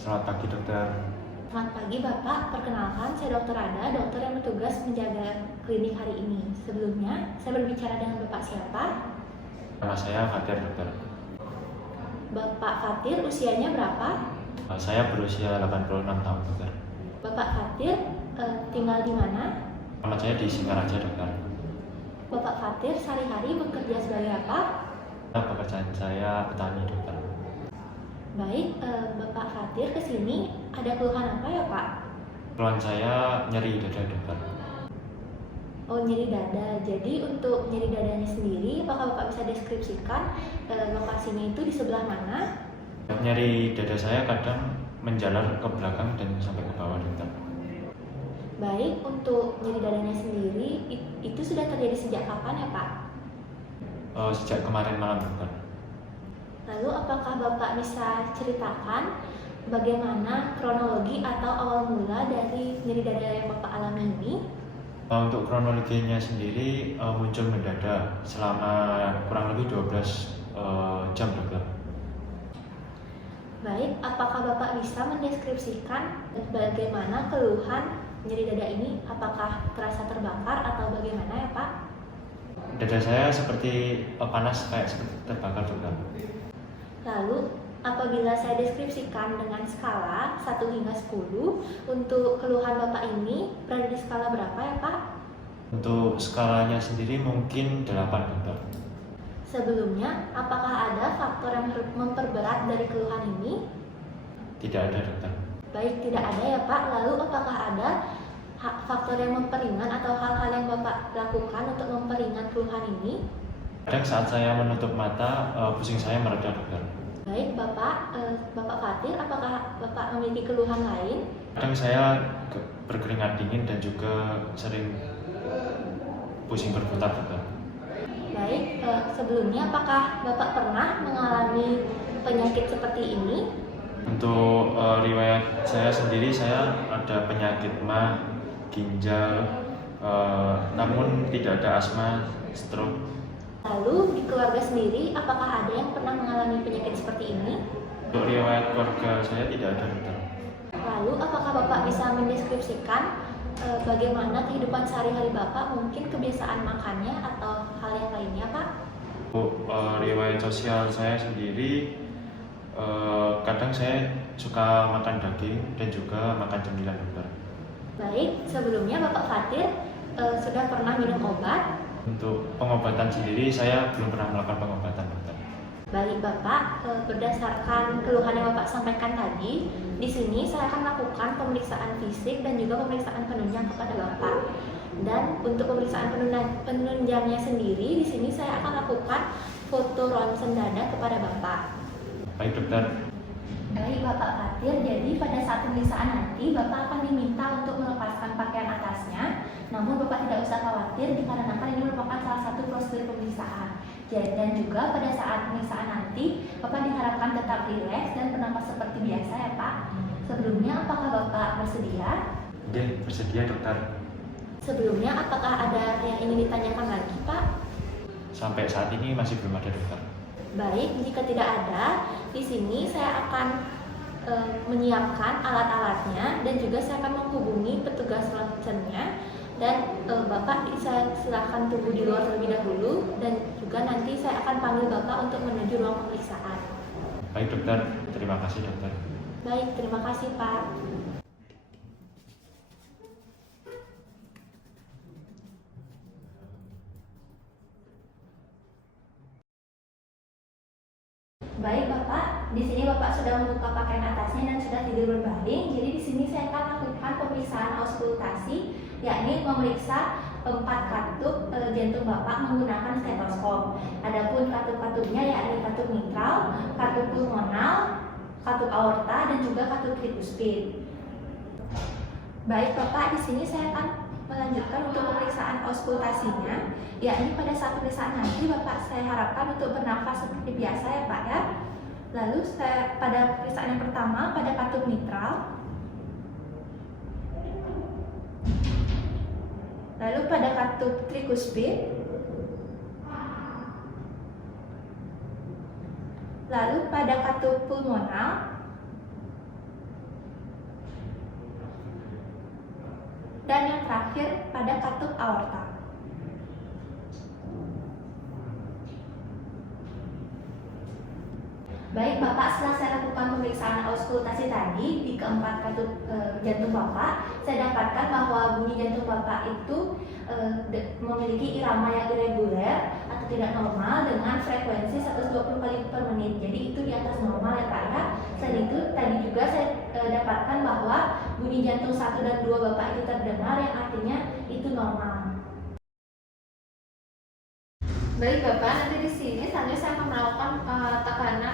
Selamat pagi dokter. Selamat pagi Bapak, perkenalkan saya Dr. Ada, dokter yang bertugas menjaga klinik hari ini. Sebelumnya, saya berbicara dengan Bapak siapa? Nama saya Fatir dokter. Bapak Fatir usianya berapa? Saya berusia 86 tahun dokter. Bapak Fatir tinggal di mana? Nama saya di Singaraja dokter. Bapak Fatir sehari-hari bekerja sebagai apa? Pekerjaan saya petani dokter. Baik, Bapak Fatir kesini ada keluhan apa ya Pak? Keluhan saya nyeri dada dokter. Oh, nyeri dada. Jadi untuk nyeri dadanya sendiri, apakah Bapak bisa deskripsikan lokasinya itu di sebelah mana? Nyeri dada saya kadang menjalar ke belakang dan sampai ke bawah dokter. Baik, untuk nyeri dadanya sendiri itu sudah terjadi sejak kapan ya Pak? Sejak kemarin malam dokter. Lalu apakah Bapak bisa ceritakan bagaimana kronologi atau awal mula dari nyeri dada yang Bapak alami ini? Untuk kronologinya sendiri muncul mendadak selama kurang lebih 12 jam dokter. Baik, apakah Bapak bisa mendeskripsikan bagaimana keluhan nyeri dada ini? Apakah terasa terbakar atau bagaimana ya Pak? Dada saya seperti panas, kayak seperti terbakar dokter. Lalu apabila saya deskripsikan dengan skala 1 hingga 10, untuk keluhan Bapak ini berada di skala berapa ya Pak? Untuk skalanya sendiri mungkin 8 dokter. Sebelumnya, apakah ada faktor yang memperberat dari keluhan ini? Tidak ada dokter. Baik, tidak ada ya Pak. Lalu apakah ada faktor yang memperingan atau hal-hal yang Bapak lakukan untuk memperingan keluhan ini? Kadang saat saya menutup mata, pusing saya mereda dokter. Baik Bapak, Bapak Fatir, apakah Bapak memiliki keluhan lain? Kadang saya berkeringat dingin dan juga sering pusing berputar dokter. Baik, sebelumnya apakah Bapak pernah mengalami penyakit seperti ini? Untuk riwayat saya sendiri, saya ada penyakit MA, ginjal, namun tidak ada asma, stroke. Lalu di keluarga sendiri, apakah ada yang pernah mengalami penyakit seperti ini? Untuk riwayat keluarga saya tidak ada dokter. Lalu apakah Bapak bisa mendeskripsikan bagaimana kehidupan sehari-hari Bapak, mungkin kebiasaan makannya atau hal yang lainnya Pak? Untuk riwayat sosial saya sendiri, kadang saya suka makan daging dan juga makan cemilan dokter. Baik, sebelumnya Bapak Fatir sudah pernah minum obat? Untuk pengobatan sendiri saya belum pernah melakukan pengobatan dokter. Baik Bapak, berdasarkan keluhan yang Bapak sampaikan tadi, di sini saya akan lakukan pemeriksaan fisik dan juga pemeriksaan penunjang kepada Bapak. Dan untuk pemeriksaan penunjangnya sendiri, di sini saya akan lakukan foto ronsen dada kepada Bapak. Baik dokter. Baik Bapak Fatir, jadi pada saat pemeriksaan nanti Bapak akan diminta untuk melepaskan pakaian atasnya. Namun Bapak tidak usah khawatir dikarenakan ini merupakan salah satu prosedur pemeriksaan. Dan juga pada saat pemeriksaan nanti Bapak diharapkan tetap rileks dan bernafas seperti biasa ya Pak. Sebelumnya apakah Bapak bersedia? Oke, bersedia dokter. Sebelumnya apakah ada yang ingin ditanyakan lagi Pak? Sampai saat ini masih belum ada dokter. Baik, jika tidak ada, di sini saya akan menyiapkan alat-alatnya dan juga saya akan menghubungi petugas ronsennya dan Bapak bisa silakan tunggu di luar terlebih dahulu dan juga nanti saya akan panggil Bapak untuk menuju ruang pemeriksaan. Baik dokter, terima kasih dokter. Baik, terima kasih Pak. Baik Bapak, di sini Bapak sudah membuka pakaian atasnya dan sudah tidur berbaring. Jadi di sini saya akan lakukan pemeriksaan auskultasi, yakni memeriksa 4 katup jantung Bapak menggunakan stetoskop. Adapun katup-katupnya yakni katup mitral, katup pulmonal, katup aorta dan juga katup tricuspid. Baik Bapak, di sini saya akan melanjutkan untuk pemeriksaan auskultasinya, yakni pada saat pemeriksaan nanti Bapak saya harapkan untuk bernafas seperti biasa ya Pak ya. Lalu pada pemeriksaan yang pertama pada katup mitral, lalu pada katup tricuspid, lalu pada katup pulmonal, dan yang terakhir pada katup aorta. Baik Bapak, setelah saya lakukan pemeriksaan auskultasi tadi di keempat katup jantung Bapak, saya dapatkan bahwa bunyi jantung Bapak itu memiliki irama yang irreguler atau tidak normal dengan frekuensi 120 kali per menit. Jadi itu di atas normal ya Pak ya. Selain itu tadi juga saya dapatkan bahwa bunyi jantung 1 dan 2 Bapak itu terdengar, yang artinya itu normal. Baik Bapak, nanti di sini selanjutnya saya akan melakukan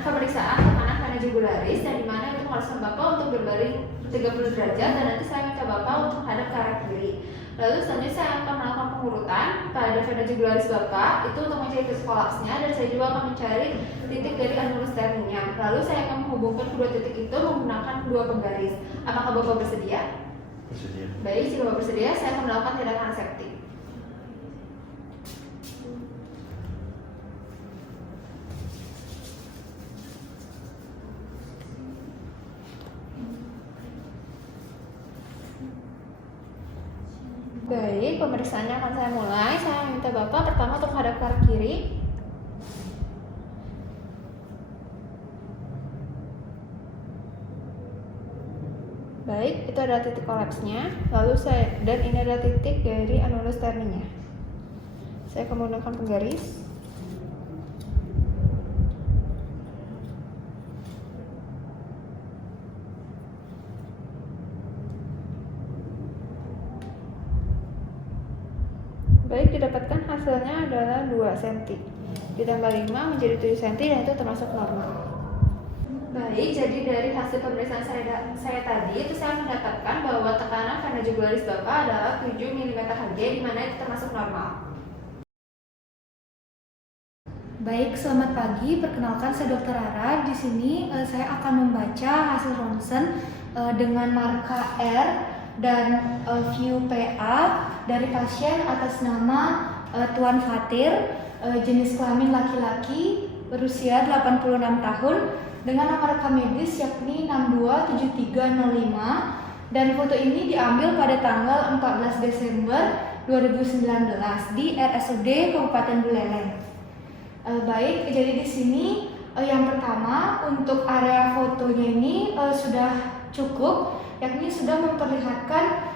pemeriksaan tekanan vena jugularis, yang dimana itu mengharuskan Bapak untuk berbaring 30 derajat, dan nanti saya minta Bapak untuk menghadap ke arah kiri. Lalu selanjutnya saya akan melakukan pengurutan pada vena jugularis Bapak itu untuk mencari titik kolapsnya, dan saya juga akan mencari titik dari annulus sterninya. Lalu saya akan menghubungkan kedua titik itu menggunakan dua penggaris. Apakah Bapak bersedia? Bersedia. Baik, jika Bapak bersedia, saya akan melakukan tindakan aseptik. Baik, pemeriksaannya akan saya mulai. Saya minta Bapak pertama untuk menghadap ke arah kiri. Baik, itu adalah titik kolapsnya. Dan ini adalah titik dari annulus sterninya. Saya akan menggunakan penggaris. Baik, didapatkan hasilnya adalah 2 cm. Ditambah 5 menjadi 7 cm, dan itu termasuk normal. Baik, jadi dari hasil pemeriksaan saya tadi itu saya mendapatkan bahwa tekanan vena jugularis Bapak adalah 7 mm Hg, di mana itu termasuk normal. Baik, selamat pagi. Perkenalkan, saya Dr. Rara. Di sini saya akan membaca hasil ronsen dengan marka R dan view PA dari pasien atas nama Tuan Fatir, jenis kelamin laki-laki, berusia 86 tahun, dengan nomor rekam medis yakni 627305, dan foto ini diambil pada tanggal 14 Desember 2019 di RSUD Kabupaten Buleleng. Baik, jadi di sini yang pertama untuk area fotonya ini sudah cukup, yakni sudah memperlihatkan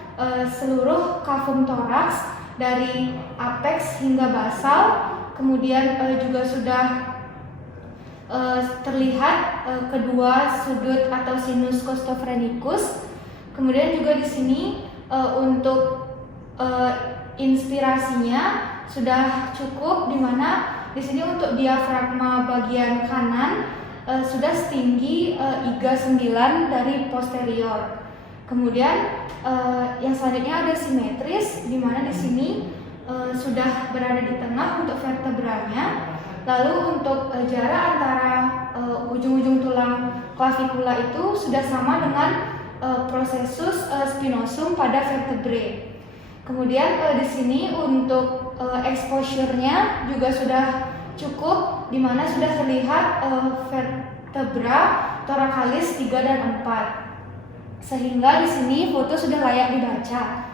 seluruh kavum toraks dari apex hingga basal, kemudian juga sudah terlihat kedua sudut atau sinus costophrenikus. Kemudian juga di sini untuk inspirasinya sudah cukup, di mana di sini untuk diafragma bagian kanan sudah setinggi iga 9 dari posterior. Kemudian yang selanjutnya ada simetris, di mana di sini sudah berada di tengah untuk vertebranya. Lalu untuk jarak antara ujung-ujung tulang klavikula itu sudah sama dengan prosesus spinosum pada vertebrae. Kemudian di sini untuk exposure-nya juga sudah cukup, di mana sudah terlihat vertebra thoracalis 3 dan 4. Sehingga di sini foto sudah layak dibaca.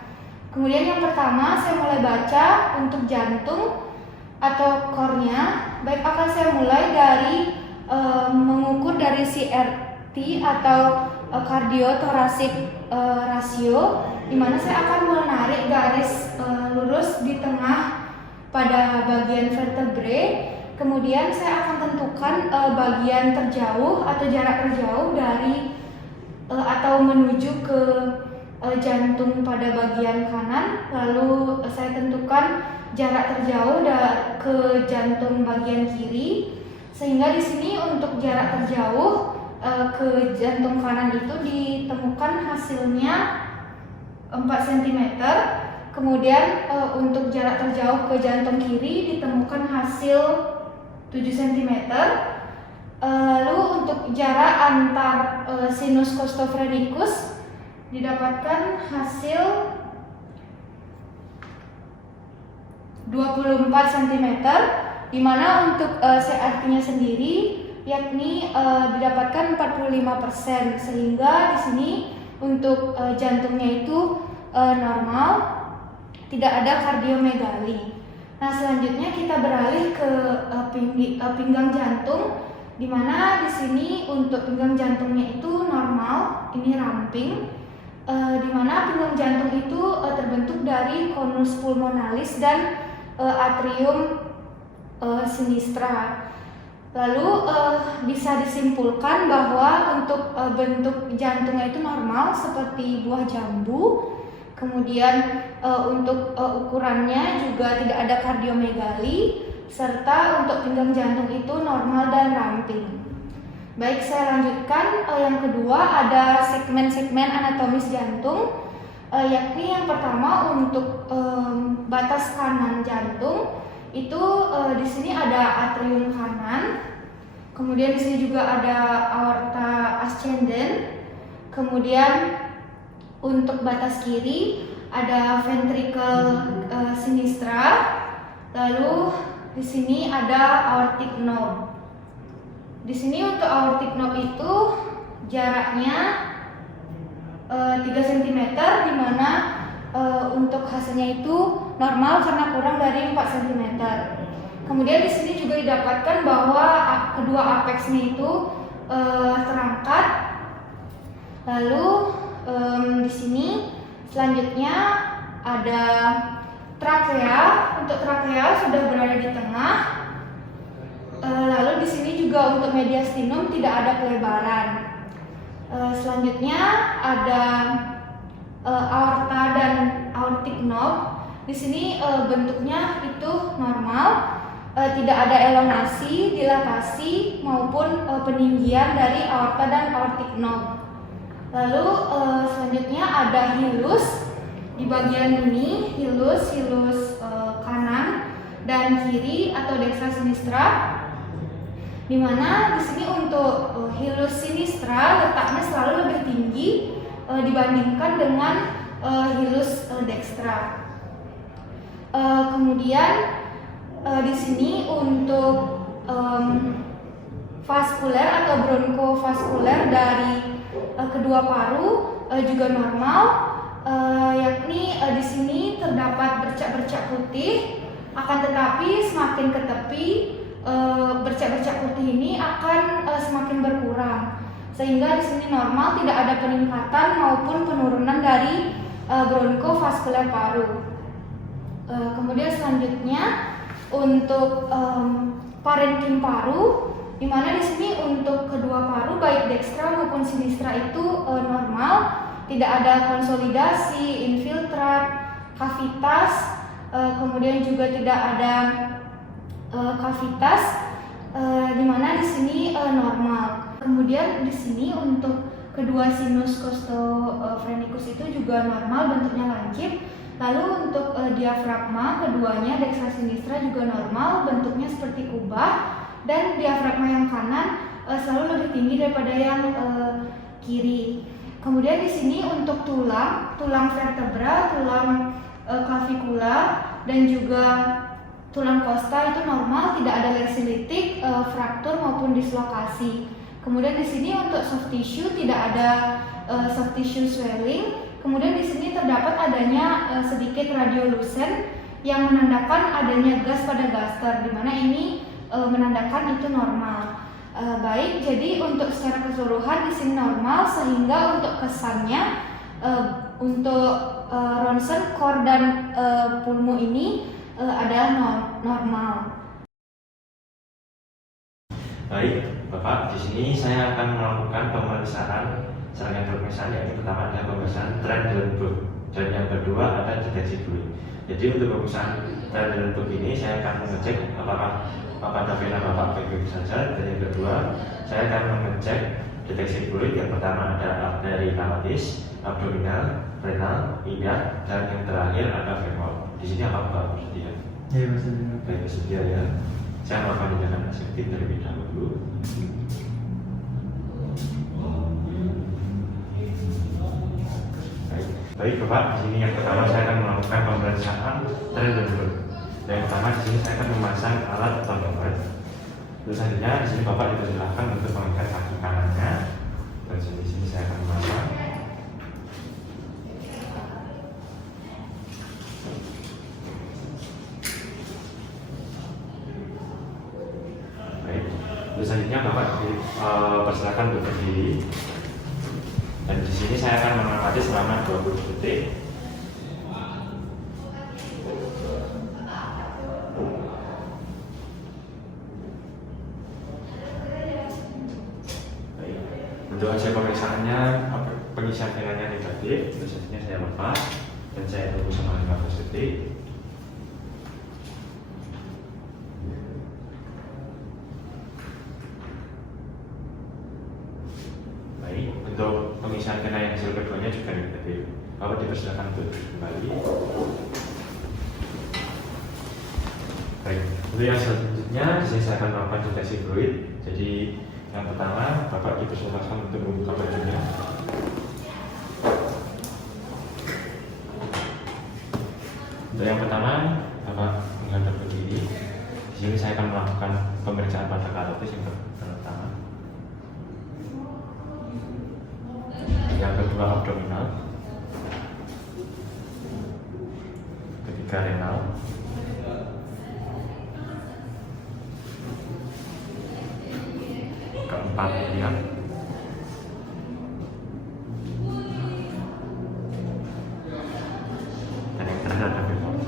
Kemudian yang pertama saya mulai baca untuk jantung atau core-nya. Baik, akan saya mulai dari mengukur dari CRT atau cardiothoracic ratio, di mana saya akan menarik garis lurus di tengah pada bagian vertebrae. Kemudian saya akan tentukan bagian terjauh atau jarak terjauh dari atau menuju ke jantung pada bagian kanan. Lalu saya tentukan jarak terjauh ke jantung bagian kiri, sehingga di sini untuk jarak terjauh ke jantung kanan itu ditemukan hasilnya 4 cm. Kemudian untuk jarak terjauh ke jantung kiri ditemukan hasil 7 cm. Lalu untuk jarak antar sinus costophrenikus didapatkan hasil 24 cm, di mana untuk CRT-nya sendiri yakni didapatkan 45%, sehingga di sini untuk jantungnya itu normal, tidak ada kardiomegali. Nah, selanjutnya kita beralih ke pinggang jantung, di mana di sini untuk pinggang jantungnya itu normal, ini ramping, di mana pinggang jantung itu terbentuk dari conus pulmonalis dan atrium sinistra. Lalu bisa disimpulkan bahwa untuk bentuk jantungnya itu normal seperti buah jambu. Kemudian untuk ukurannya juga tidak ada kardiomegali, serta untuk pinggang jantung itu normal dan ramping. Baik, saya lanjutkan. Yang kedua ada segmen-segmen anatomis jantung, yakni yang pertama untuk batas kanan jantung itu di sini ada atrium kanan, kemudian di sini juga ada aorta ascendens, kemudian untuk batas kiri ada ventricle sinistra, lalu di sini ada aortic knob. Di sini untuk aortic knob itu jaraknya 3 cm, di mana untuk hasilnya itu normal karena kurang dari 4 cm. Kemudian di sini juga didapatkan bahwa kedua apexnya itu terangkat. Lalu di sini selanjutnya ada trakea. Untuk trakea sudah berada di tengah. Lalu di sini juga untuk mediastinum tidak ada pelebaran. Selanjutnya ada aorta dan aortic knob. Di sini bentuknya itu normal, tidak ada elongasi, dilatasi maupun peninggian dari aorta dan aortic knob. Lalu selanjutnya ada hilus. Di bagian ini hilus kanan dan kiri atau dextra sinistra, di mana di sini untuk hilus sinistra letaknya selalu lebih tinggi dibandingkan dengan hilus dextra. Kemudian di sini untuk vaskuler atau bronkofaskuler dari kedua paru juga normal, yakni di sini terdapat bercak-bercak putih. Akan tetapi semakin ke tepi bercak-bercak putih ini akan semakin berkurang, sehingga di sini normal, tidak ada peningkatan maupun penurunan dari bronkofaskuler paru. Kemudian selanjutnya untuk parenkim paru, di mana di sini untuk kedua paru baik dekstra maupun sinistra itu normal, tidak ada konsolidasi, infiltrat, kavitas, kemudian juga tidak ada kavitas, di mana di sini normal. Kemudian di sini untuk kedua sinus costophreniculus itu juga normal, bentuknya lancip. Lalu untuk diafragma keduanya dekstra sinistra juga normal, bentuknya seperti kubah, dan diafragma yang kanan selalu lebih tinggi daripada yang kiri. Kemudian di sini untuk tulang vertebra, tulang clavicula, dan juga tulang costa itu normal, tidak ada lesi litik, fraktur maupun dislokasi. Kemudian di sini untuk soft tissue tidak ada soft tissue swelling. Kemudian di sini terdapat adanya sedikit radiolucen yang menandakan adanya gas pada gaster, di mana ini menandakan itu normal. Baik, jadi untuk secara keseluruhan di sini normal, sehingga untuk kesannya untuk ronsen, core dan pulmo ini adalah normal. Baik, Bapak, di sini saya akan melakukan pemeriksaan serangkaian pemeriksaan, yang pertama adalah pemeriksaan Trendelenburg dan yang kedua ada deteksi fluid. Jadi untuk pemeriksaan Trendelenburg ini saya akan mengecek apakah Bapak Davina Bapak baik-baik saja, dan yang kedua saya akan mengecek deteksi fluid. Yang pertama ada arteri rheumatis, abdominal, renal, iliac, dan yang terakhir ada femur. Di sini apa Bapak bersedia? Ya, bersedia. Baik, bersedia ya. Saya melakukan tindakan aseptik terlebih dahulu. Baik Bapak, di sini yang pertama saya akan melakukan pemeriksaan Trendelenburg. Yang pertama di sini saya akan memasang alat tonometer. Terus selanjutnya di sini Bapak dipersilakan untuk mengangkat kaki kanannya. Dan di sini saya akan memasang. selanjutnya Bapak persilakan untuk berdiri. Dan di sini saya akan mengamati selama 20 detik. Baik. Untuk hasil pemeriksaannya, pengisian venanya negatif. Prosesnya saya lepas dan saya tunggu selama 15 detik. Untuk pengisian vena yang hasil keduanya juga negatif. Bapak dipersilakan untuk kembali. Baik, untuk yang selanjutnya di sini saya akan melakukan deteksi fluid. Jadi yang pertama Bapak dipersilakan untuk membuka bajunya. Untuk yang pertama Bapak menghadap berdiri. Di sini saya akan melakukan pemeriksaan pada karotis yang pertama. Yang kedua abdominal, ketiga renal, keempat iliac, dan yang terakhir ada before.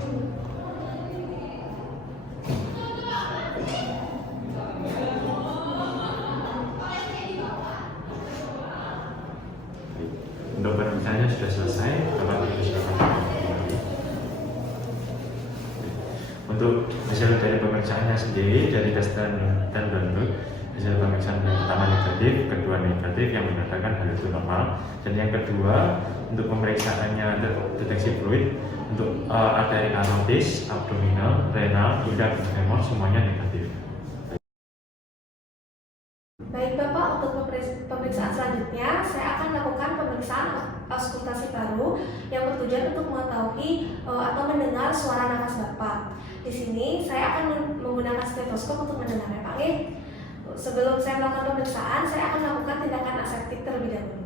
Untuk pemeriksaannya sudah selesai, Bapak dipersilakan kembali. Untuk hasil dari pemeriksaannya sendiri dari tes dan blood, hasil pemeriksaan yang pertama negatif, kedua negatif yang menyatakan hal itu normal, dan yang kedua untuk pemeriksaannya deteksi fluid untuk arteri aortis, abdominal, renal, iliac, dan femur semuanya negatif. Baik Bapak, untuk pemeriksaan selanjutnya saya akan lakukan pemeriksaan auskultasi paru yang bertujuan untuk mengetahui atau mendengar suara nafas Bapak. Di sini saya akan menggunakan stetoskop untuk mendengarnya Pak. Sebelum saya melakukan pemeriksaan, saya akan melakukan tindakan aseptik terlebih dahulu.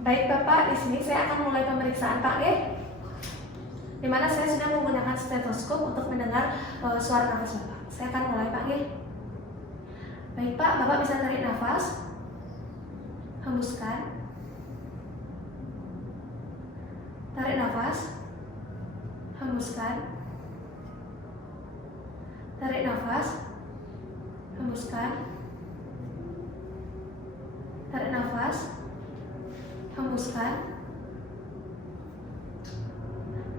Baik Bapak, di sini saya akan mulai pemeriksaan Pak, di mana saya sudah menggunakan stetoskop untuk mendengar suara nafas Bapak. Saya akan mulai Pak. Baik Pak, Bapak bisa tarik nafas, hembuskan, tarik nafas, hembuskan, tarik nafas, hembuskan, tarik nafas, hembuskan,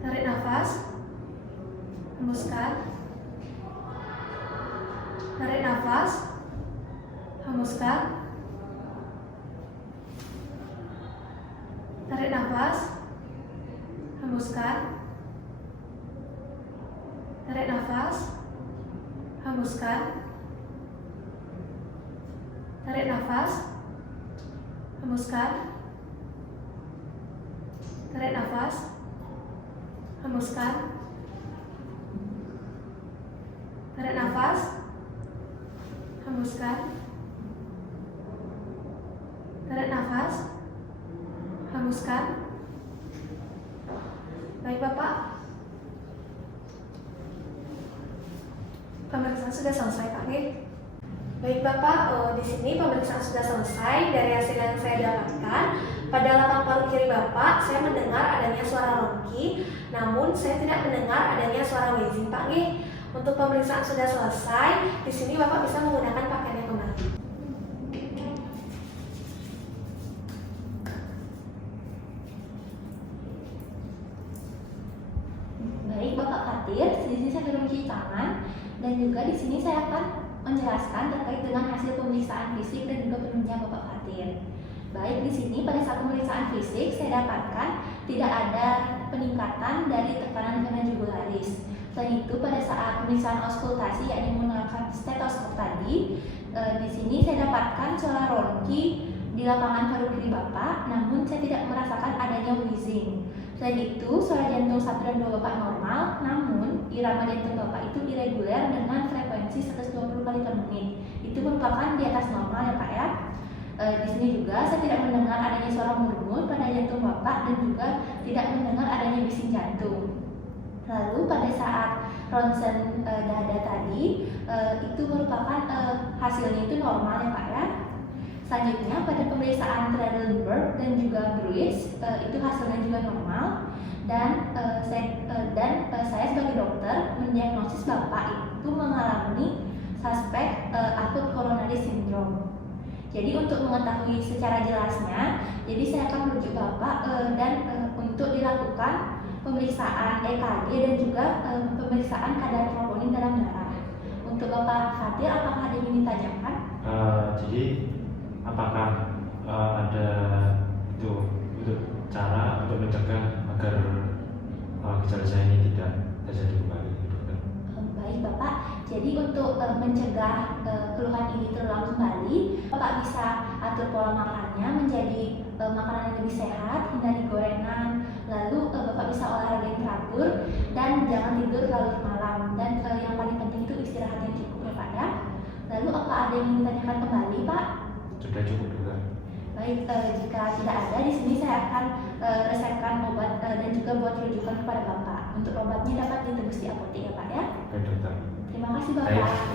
tarik nafas, hembuskan, tarik nafas, hembuskan, tarik nafas, hembuskan, tarik nafas, hembuskan, tarik nafas, hembuskan, tarik nafas, hembuskan, tarik nafas, hembuskan, tarik nafas, hembuskan. Baik Bapak, pemeriksaan sudah selesai Pak. Baik Bapak, di sini pemeriksaan sudah selesai. Dari hasil yang saya dapatkan, pada lapang paru kiri Bapak, saya mendengar adanya suara ronki, namun saya tidak mendengar adanya suara wheezing Pak. Untuk pemeriksaan sudah selesai. Di sini Bapak bisa menggunakan pakaiannya kembali. Baik Bapak Fatir, di sini saya akan mencuci tangan dan juga di sini saya akan menjelaskan terkait dengan hasil pemeriksaan fisik dan juga penunjang Bapak Fatir. Baik, di sini pada saat pemeriksaan fisik saya dapatkan tidak ada peningkatan dari tekanan vena jugularis. Selain itu pada saat pemeriksaan auskultasi yakni menggunakan stetoskop tadi, di sini saya dapatkan suara ronki di lapangan paru kiri Bapak, namun saya tidak merasakan adanya wheezing. Selain itu, suara jantung 1 dan 2 Bapak normal, namun irama jantung Bapak itu irregular dengan frekuensi 120 kali per menit. Itu merupakan di atas normal ya Pak ya. Di sini sini juga saya tidak mendengar adanya suara murmur pada jantung Bapak dan juga tidak mendengar adanya bising jantung. Lalu pada saat ronsen dada tadi itu merupakan hasilnya itu normal ya Pak ya. Selanjutnya pada pemeriksaan Trendelenburg dan juga Bruce itu hasilnya juga normal dan saya sebagai dokter mendiagnosis Bapak itu mengalami suspek akut coronary syndrome. Jadi untuk mengetahui secara jelasnya, jadi saya akan merujuk Bapak untuk dilakukan pemeriksaan EKG dan juga pemeriksaan kadar troponin dalam darah. Untuk Bapak Fatir, apakah ada yang ingin ditanyakan? Jadi apakah ada itu untuk cara untuk mencegah agar gejala saya ini tidak terjadi kembali, dokter? Baik Bapak, jadi untuk mencegah keluhan ini terulang kembali, Bapak bisa atur pola makannya menjadi makanan yang lebih sehat, hindari gorengan, lalu Bapak bisa olahraga yang teratur dan jangan tidur larut malam, dan yang paling penting itu istirahat yang cukup ya Pak ya. Lalu apa ada yang ingin ditanyakan kembali Pak? Sudah cukup juga. Baik, jika tidak ada di sini saya akan resepkan obat dan juga buat rujukan kepada Bapak. Untuk obatnya dapat ditebus di apotek ya Pak ya. Baik dokter. Terima kasih Bapak. Baik.